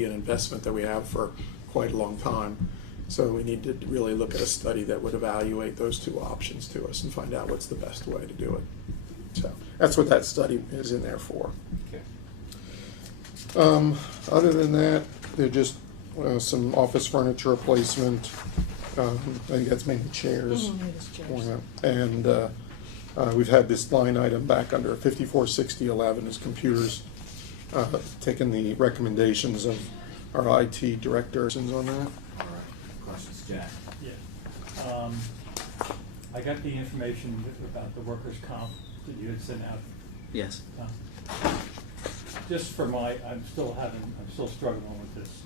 be an investment that we have for quite a long time. So we need to really look at a study that would evaluate those two options to us and find out what's the best way to do it. So that's what that study is in there for. Okay. Other than that, they're just some office furniture replacement. I think that's mainly chairs. And we've had this line item back under 546011 as computers, taking the recommendations of our IT director on that. All right. Questions, Jack? Yeah. I got the information about the workers' comp that you had sent out. Yes. Just for I'm still struggling with this.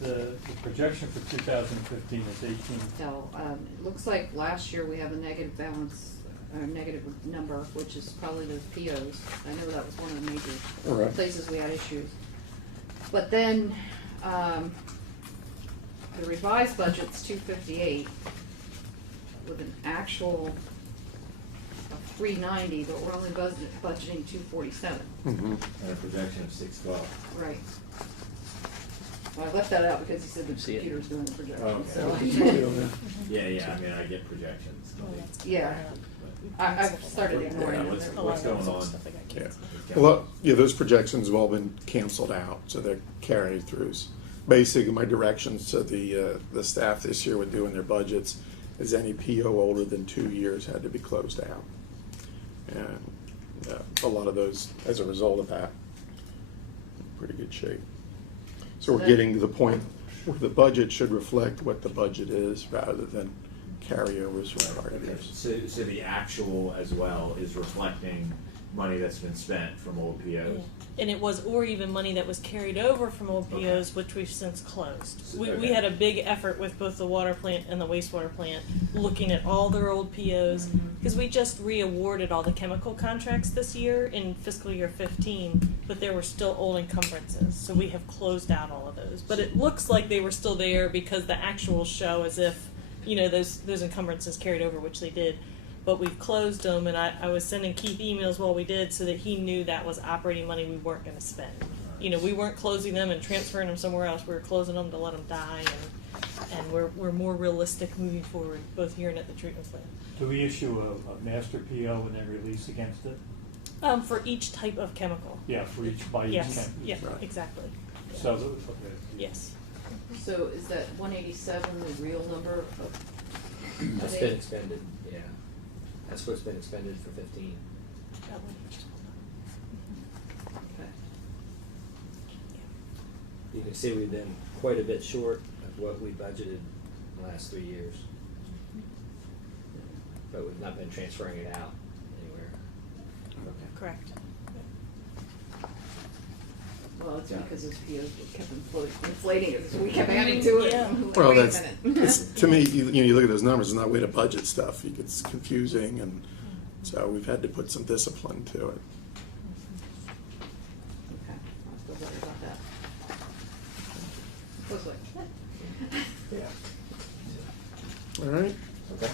The projection for 2015 is 18. No, it looks like last year we have a negative balance, or negative number, which is probably those POs. I know that was one of the major places we had issues. But then, the revised budget's 258 with an actual of 390, but we're only budgeting 247. Mm-hmm. And a projection of 612. Right. Well, I left that out because he said the See it. computer's doing the projection. Okay. So. Yeah, I mean, I get projections. Yeah. I've started ignoring Yeah, it. what's going on? Yeah. Those projections have all been canceled out, so they're carried through. Basically, my directions to the staff this year with doing their budgets is any PO older than 2 years had to be closed out. And a lot of those, as a result of that, in pretty good shape. So we're getting to the point where the budget should reflect what the budget is rather than carryovers from prior years. So the actual as well is reflecting money that's been spent from old POs? Yeah. And it was, or even money that was carried over from old POs, Okay. which we've since closed. So- We okay. had a big effort with both the water plant and the wastewater plant, looking at all their old POs, because we just re-awarded all the chemical contracts this year in fiscal year 15, but there were still old encumbrances, so we have closed out all of those. But it looks like they were still there because the actuals show as if, those encumbrances carried over, which they did. But we've closed them, and I was sending Keith emails while we did so that he knew that was operating money we weren't going to spend. We weren't closing them and transferring them somewhere else. We were closing them to let them die, and we're more realistic moving forward, both here and at the treatment plant. Do we issue a master PO and then release against it? For each type of chemical. Yeah, for each, by each Yes, camp. yeah, Right. exactly. So, okay. Yes. So is that 187 the real number of? That's been expended, yeah. That's what's been expended for 15. That one, just hold on. Okay. You can see we've been quite a bit short of what we budgeted the last 3 years. But we've not been transferring it out anywhere. Correct. Well, it's Yeah. because those POs kept inflating it, so we kept adding to it. Yeah. Like, Well, wait a that's, minute. it's, to me, you look at those numbers, it's not way to budget stuff. It's confusing, and so we've had to put some discipline to it. Okay, I'll feel better about that. I was like, Yeah. All right. Okay.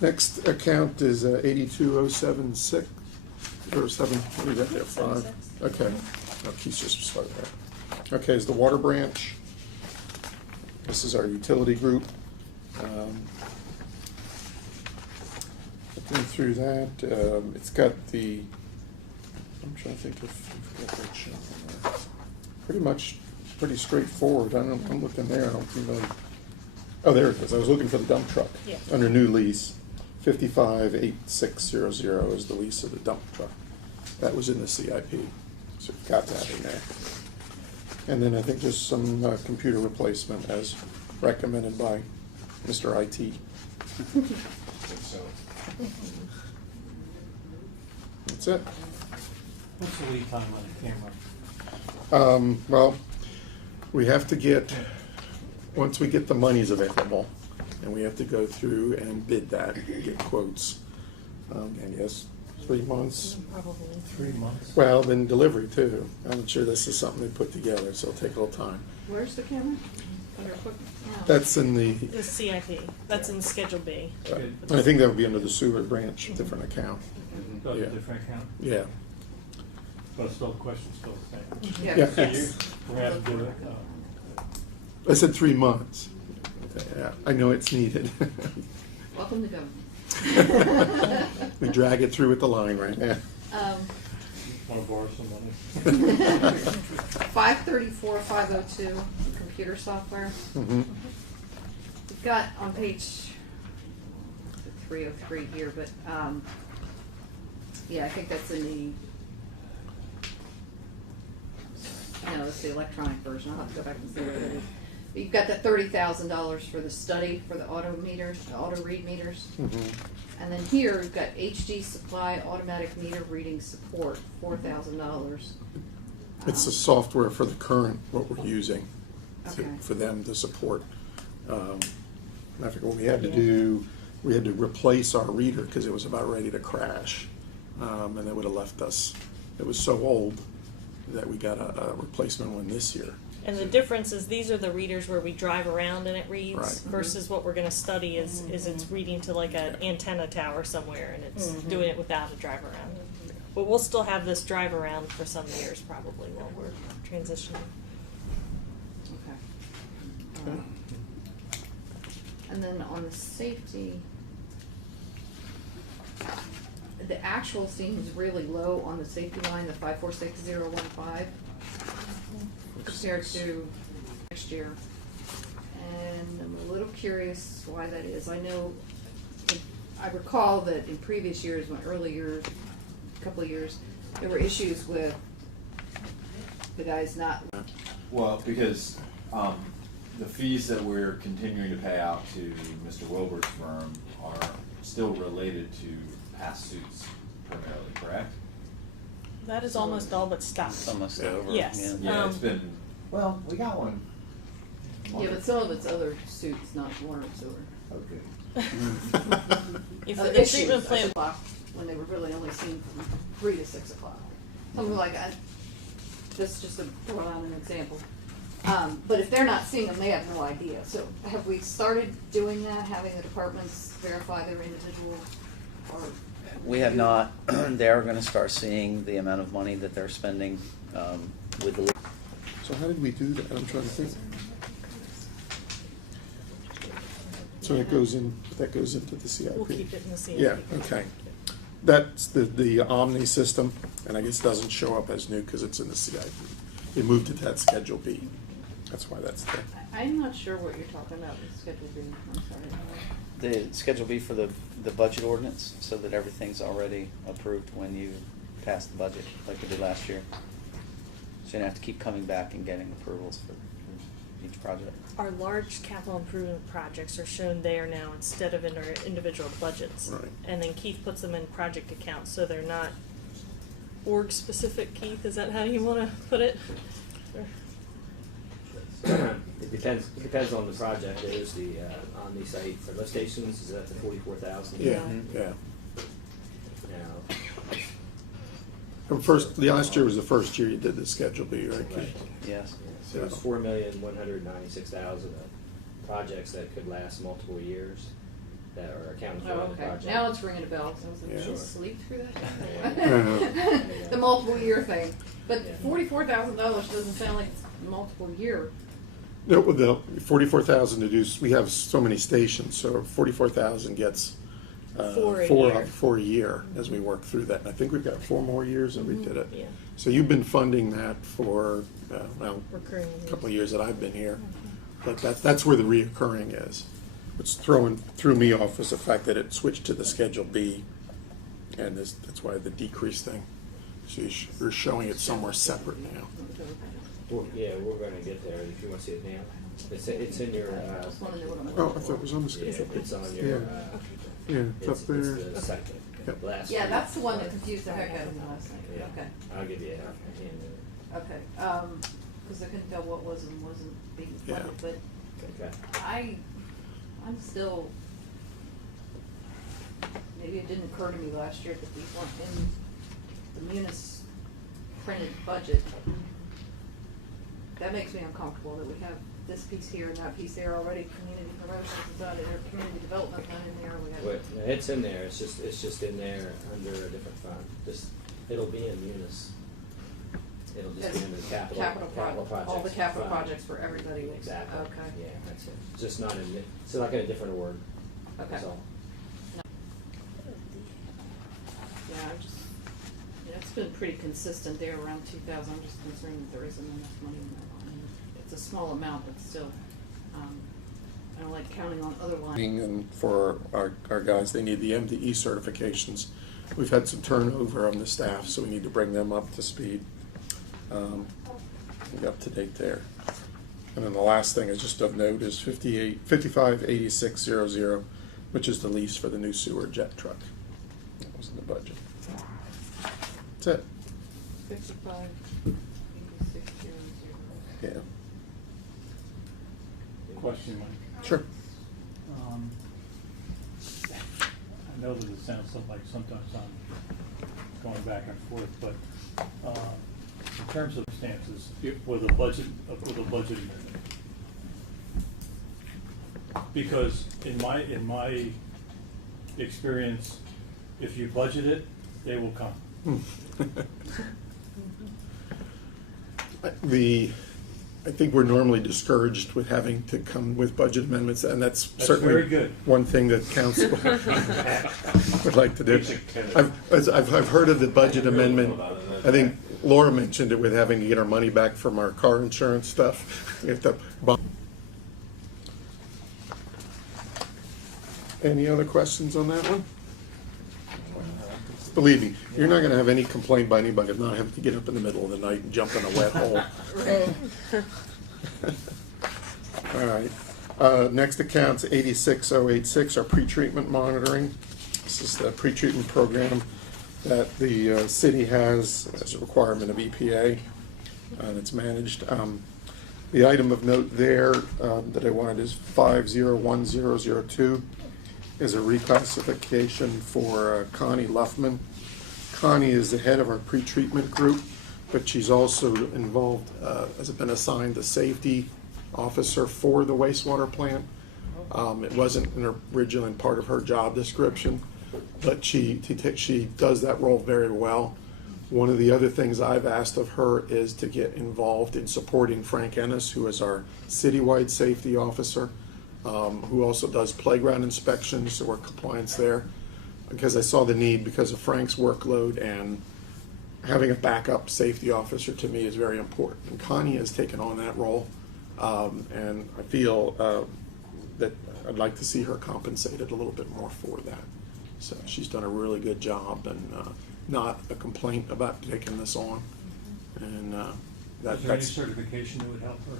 Next account is 82076 or 7. What is that there? 5. 76. Okay. Oh, Keith's just started there. Okay, is the water branch. This is our utility group. Looking through that, it's got the. I'm trying to think if we've got that shown on there. Pretty much, pretty straightforward. I'm looking there. I don't really. Oh, there it is. I was looking for the dump truck. Yeah. Under new lease, 558600 is the lease of the dump truck. That was in the CIP, so we've got that in there. And then I think just some computer replacement as recommended by Mr. IT. I think so. That's it. What's the lead time on the camera? Well, we have to get, once we get the monies available, and we have to go through and bid that, get quotes. And yes, 3 months. Probably. 3 months? Well, then delivery too. I'm sure this is something they put together, so it'll take a little time. where's the camera? Under equipment? Oh. That's in the, The CIP. That's in Schedule B. I think that would be under the sewer branch, different account. Got a Yeah. different account? Yeah. But still, the question's still the same. Yeah. Yeah. So Yes. we're gonna have to do it. I said 3 months. Yeah, I know it's needed. Welcome to government. We drag it through with the line right now. Want to borrow some money? 534, 502, computer software. Mhm. We've got on page 303 here, but, yeah, I think that's in no, it's the electronic version. I'll have to go back and see what it is. But you've got that $30,000 for the study, for the auto meters, the auto read meters. Mhm. And then here, we've got HD supply automatic meter reading support, $4,000. It's the software for the current, what we're using, Okay. for them to support. I forget what we had to do. We had to replace our reader because it was about ready to crash. And it would have left us, it was so old that we got a replacement one this year. And the difference is these are the readers where we drive around and it reads Right. versus what we're gonna study is it's reading to like an antenna tower somewhere and it's doing it without a drive around. But we'll still have this drive around for some years probably while we're transitioning. Okay. And then on the safety, the actual seems really low on the safety line, the 546015, compared to next year. And I'm a little curious why that is. I know, I recall that in previous years, my early years, a couple of years, there were issues with the guys not. Well, because the fees that we're continuing to pay out to Mr. Wilbur's firm are still related to past suits primarily, correct? That is almost all but stopped. It's almost Yeah. over. Yes. Yeah, it's Um, been, well, we got one. Yeah, but some of it's other suits, not water and sewer. Okay. If Other the issues, treatment I plant, should block when they were really only seen from 3 to 6 o'clock. Something like that. Just to throw out an example. But if they're not seeing them, they have no idea. So have we started doing that, having the departments verify their individual or? We have not. They are going to start seeing the amount of money that they're spending with the. So how did we do that? I'm trying to think. So that goes into the CIP? we'll keep it in the CIP. Yeah, okay. That's the Omni system, and I guess doesn't show up as new because it's in the CIP. They moved it to that Schedule B. That's why that's there. I'm not sure what you're talking about with Schedule B. I'm sorry. The Schedule B for the budget ordinance, so that everything's already approved when you pass the budget, like we did last year. So you don't have to keep coming back and getting approvals for each project. Our large capital improvement projects are shown there now instead of in our individual budgets. Right. And then Keith puts them in project accounts, so they're not org specific. Keith, is that how you wanna put it? Or- It depends on the project. There's the Omni site for lift stations, is that the 44,000? Yeah, Mhm. yeah. Now, And first, the last year was the first year you did the Schedule B, right? right. Yes. So it's 4,196,000 of projects that could last multiple years that are accounted for Oh, in the okay. project. Now it's ringing a bell. So I was like, Yeah. did you Sure. sleep through Yeah. that? The multiple year thing. But Yeah. $44,000 doesn't sound like it's multiple year. No, with the 44,000 to do, we have so many stations, so 44,000 gets For a year. as we work through that. And I think we've got 4 more years that we did it. Yeah. So you've been funding that for, well, Recurring a couple of years that I've been here. But that's where the reoccurring is. What's threw me off was the fact that it switched to the Schedule B, and that's why the decrease thing. So you're showing it somewhere separate now. Yeah, we're gonna get there if you wanna see it now. It's in your, I just want to know what I'm Oh, I looking thought it was on the yeah, Schedule B. it's on Yeah, your, yeah, it's up there. It's the second, Yep. last. Yeah, one. that's the one that confused the heck out of me last night. Yeah. Okay. I'll give you a hand in it. Okay, because I couldn't tell what was and wasn't being Yeah. funded, but Okay. I'm still, maybe it didn't occur to me last year that these weren't in the munis printed budget. That makes me uncomfortable that we have this piece here and that piece there already, community promotions is done in there, community development done in there, we have. But it's in there, it's just in there under a different fund, it'll be in munis. It'll just be in the capital projects. All the capital fund. projects for everybody. Exactly. Okay. Yeah, that's it. It's just not in, it's like in a different award. Okay. That's all. Yeah, it's been pretty consistent there around 2,000. I'm just concerned that there isn't enough money in that line. It's a small amount, but still, I don't like counting on other lines. And for our guys, they need the MDE certifications. We've had some turnover on the staff, so we need to bring them up to speed. Be up to date there. And then the last thing is just of note is 558600, which is the lease for the new sewer jet truck. That was in the budget. That's it. 55, 86, 00. Yeah. Question, Mike. Sure. I know that it sounds like sometimes I'm going back and forth, but in terms of stances, with a budget amendment, because in my experience, if you budget it, they will come. I think we're normally discouraged with having to come with budget amendments, and that's certainly very good. one thing that council would like to do. I've heard of the budget amendment. I think Laura mentioned it with having to get our money back from our car insurance stuff. We have to buy. Any other questions on that one? Believe me, you're not going to have any complaint by anybody of not having to get up in the middle of the night and jump in a wet hole. All right. Next account's 86086, our pretreatment monitoring. This is the pretreatment program that the city has as a requirement of EPA that's managed. The item of note there that I wanted is 501002. Is a reclassification for Connie Luffman. Connie is the head of our pretreatment group, but she's also involved, has been assigned the safety officer for the wastewater plant. It wasn't an original part of her job description, but she does that role very well. One of the other things I've asked of her is to get involved in supporting Frank Ennis, who is our citywide safety officer. Who also does playground inspections, so we're compliance there. Because I saw the need because of Frank's workload, and having a backup safety officer to me is very important. And Connie has taken on that role, and I feel that I'd like to see her compensated a little bit more for that. So she's done a really good job, and not a complaint about taking this on. And Is there any certification that would help her?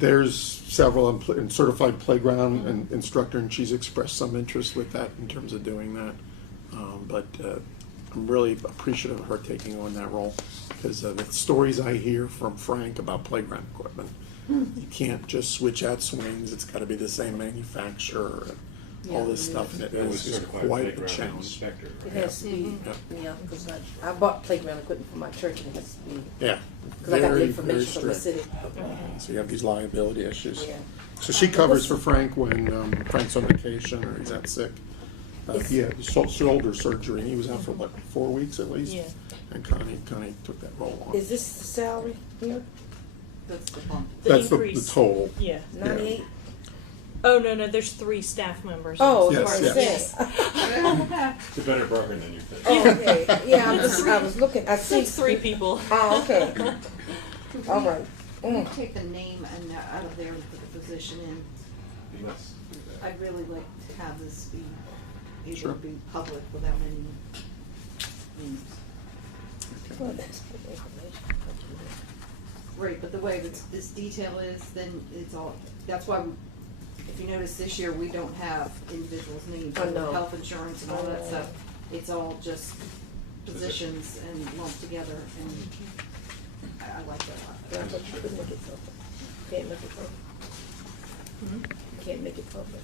There's several in certified playground and instructor, and she's expressed some interest with that in terms of doing that. But I'm really appreciative of her taking on that role, because the stories I hear from Frank about playground equipment, you can't just switch out swings. It's got to be the same manufacturer. All this stuff, and it is quite a challenge. It has to be, yeah, because I bought playground equipment for my church, and it has to be, Yeah, because I got the very information from the strict. city. So you have these liability issues. Yeah. So she covers for Frank when Frank's on vacation or he's out sick. He had shoulder surgery, and he was out for what, 4 weeks at least? Yeah. And Connie took that role on. Is this the salary here? That's the bump. That's the increase. total. Yeah. 98? Oh, no, there's 3 staff members. Oh, Yes, it's yes. yes. It's better broken than you think. Oh, okay, yeah, I was looking, I see. It's 3 people. Oh, okay, all right. Can we take the name and out of there and put the position in? You must do that. I'd really like to have this be able Sure. to be public without any names. Well, that's good information. Right, but the way this detail is, then it's all, that's why, if you notice this year, we don't have individuals' names, I know. health insurance and all I that know. stuff. It's all just positions and lumped together, and I like that a lot. Yeah, but you couldn't make it public. Can't make it public. Can't make it public.